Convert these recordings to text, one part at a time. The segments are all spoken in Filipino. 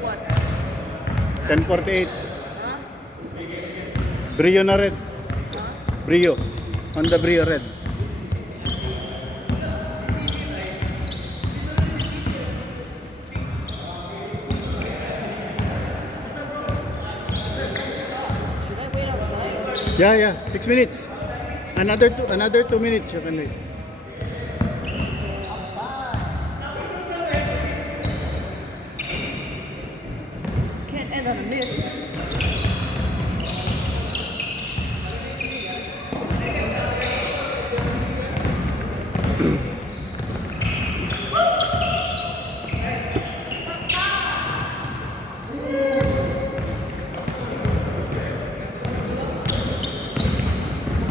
what? 10:48. Huh? Brio na red. Huh? Brio. Honda Brio red. Should I wait outside? Yeah. 6 minutes. Another 2 minutes you can wait. Can't end on a miss.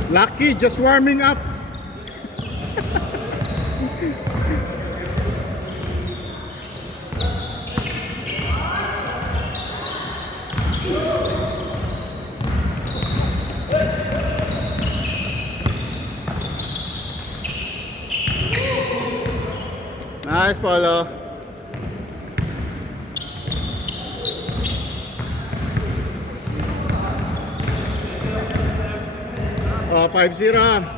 Lucky, just warming up. Nice, Paulo. Oh, 5-0.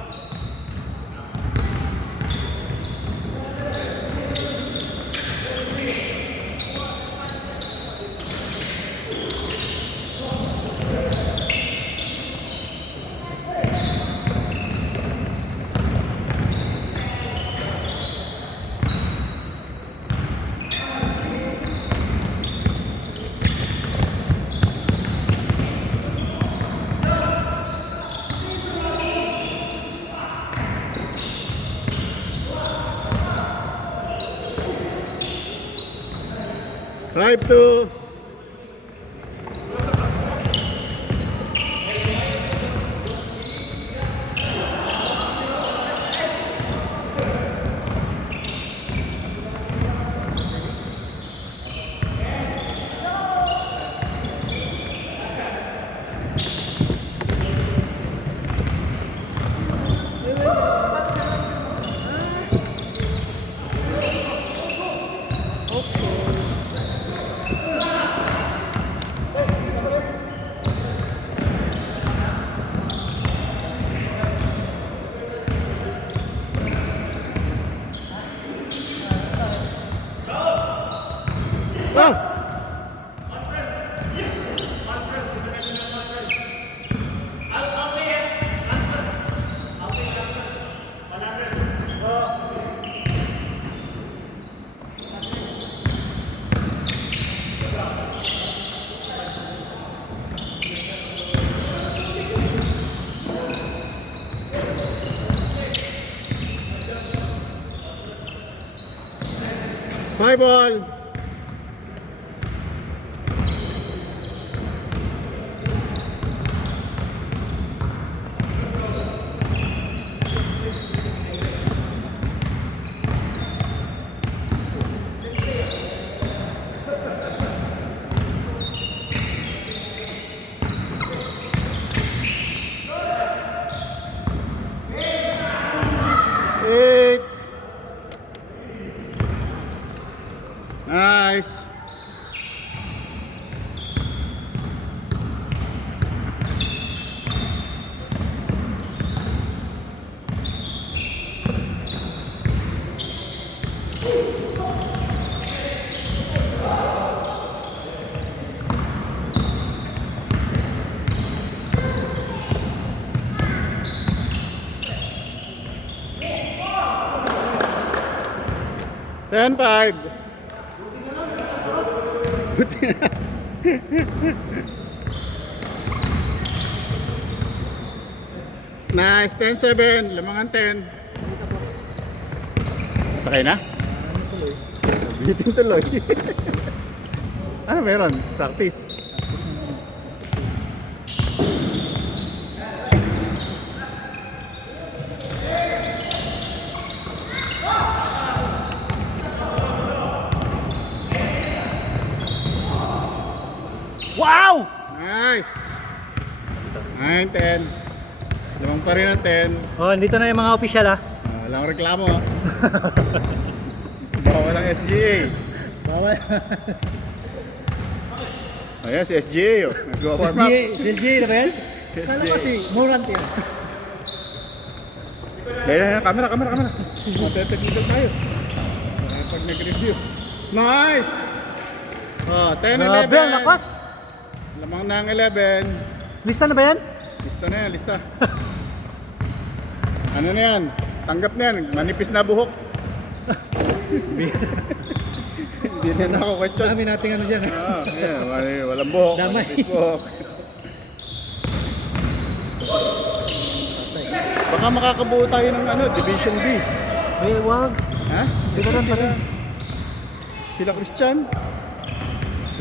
Five two. Oh! Five ball. Eight. Nice. Ten five. Buti na. Nice, 10-7, lamangan 10. Sakay na? Bitin tuloy. Ano meron? Practice. Wow! Nice. 9-10. Lamang pa rin ang 10. Oh, dito na yung mga opisyal ah. Walang reklamo ha. Bawal ang SGA. Bawal. Ayan, si SGA, oh. Nag-warm up. SGA na ba yan? Kala ko si Morant yun. Ayan, camera. Matetechnical tayo. Pag nag-review. Nice! Oh, 10-11. Grabe, ang lakas. Lamang na ang 11. Lista na ba yan? Lista na yan, lista. Ano na yan? Tanggap na yan. Manipis na buhok. Hindi na ako-question. Dami nating ano dyan. Walang buhok. Damay. Manipis buhok. Baka makakabuo tayo ng Division B. Ay, wag. Ha? Bigatan pa rin. Sila Christian.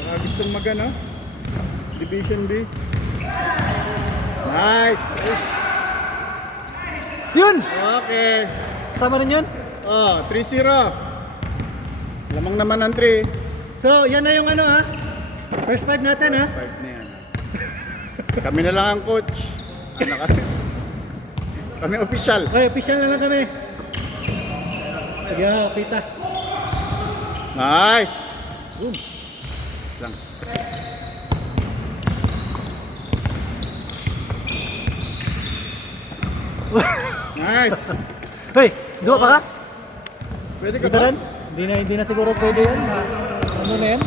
Baka gustong Division B. Nice! Yun! Okay. Kasama rin yun? Oh, 3-0. Lamang naman ang 3. So, yan na yung First 5 natin 5 na yan. Kami na lang ang coach. Kami official. Okay, official na lang kami. Sige, pita. Nice! Nice lang. Nice! Hoy, dua pa ka? Pwede ka Dito ba? rin? Hindi na siguro pwede yan. Ano na yan?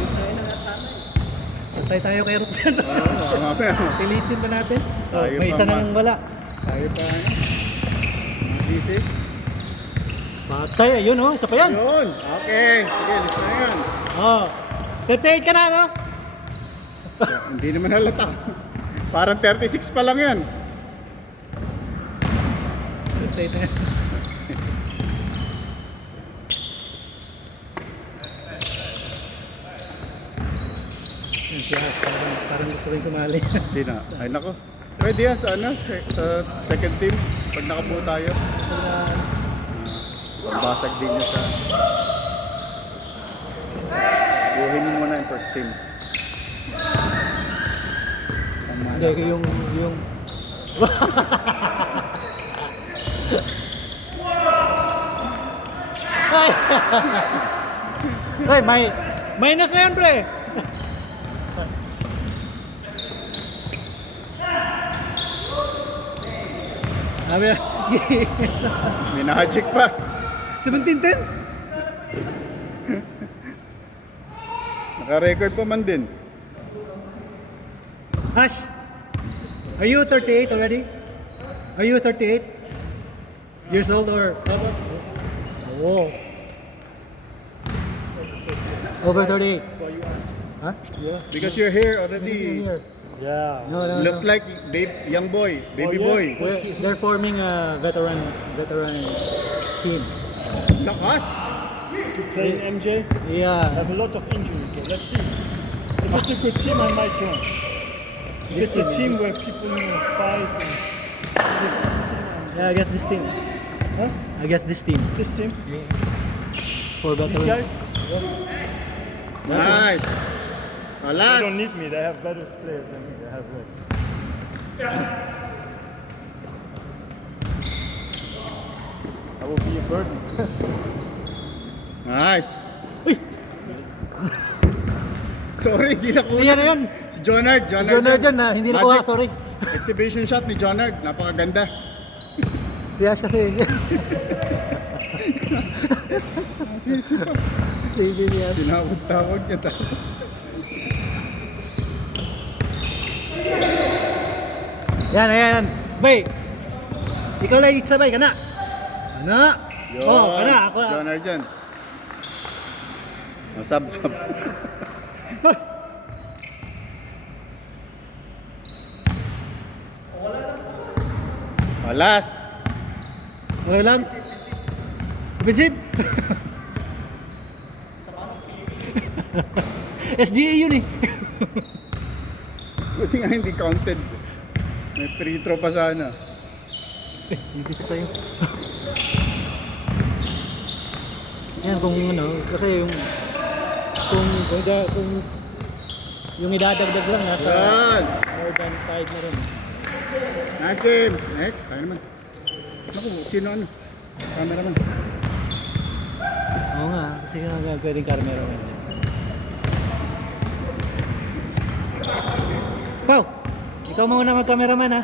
Patay tayo kay Roxanne. Oo, mamaya. Pilitin pa natin. Tayo May pa, isa na ma. lang wala. Tayo pa. Easy. Patay, ayun isa pa yan. Yun. Okay. Sige, list na yan. 38 ka na, no? Hindi naman halata. Parang 36 pa lang yan. 38 na yan. Yan siya, parang gusto rin sumali. Sino? Ay nako. Pwede yan sa sa second team. Pag nakabuo tayo. Basag din niya sa... Buhin mo muna yung first team. Hindi, yung... Ay, minus na yan, pre! Sabi na, May na-magic pa. 17-10? Naka-record pa man din. Ash, are you 38 already? Are you 38 years old or? Oh. Over 38. Huh? Yeah. Because you're here already. Yeah. No. Looks like young boy, baby boy. They're forming a veteran team. Lakas! To play MJ. Yeah. I have a lot of injuries, so let's see. If it's a good team, I might join. If it's a team where people fight and Yeah, I guess this team. huh? I guess this team This team, for these veteran. guys, Nice! they Alas! don't need me. They have better players than me. They have I will be a burden. Nice! Sorry, hindi nakuha. Si ano yan? Si Jonard. Si Jonard dyan na, hindi nakuha, Magic. sorry. Exhibition shot ni Jonard. Napakaganda. Si Ash kasi. Sisi pa. Si niya. Tinawag-tawag niya tapos. Yan. Bay, ikaw lang sabay ka na. Ano? Oh, ka na. Ako. Jonard dyan. Sab. Last. Okay lang. Defensive. SGA yun eh. Buti nga hindi counted. May free throw pa sana. Dito tayo. Yan kung kasi kung yung idadagdag lang nasa Yan. more than 5 na rin. Nice game. Next. Tayo naman. Naku, sino cameraman. Oo nga, kasi nga pwedeng camera man. Pau, ikaw muna mag-cameraman ha.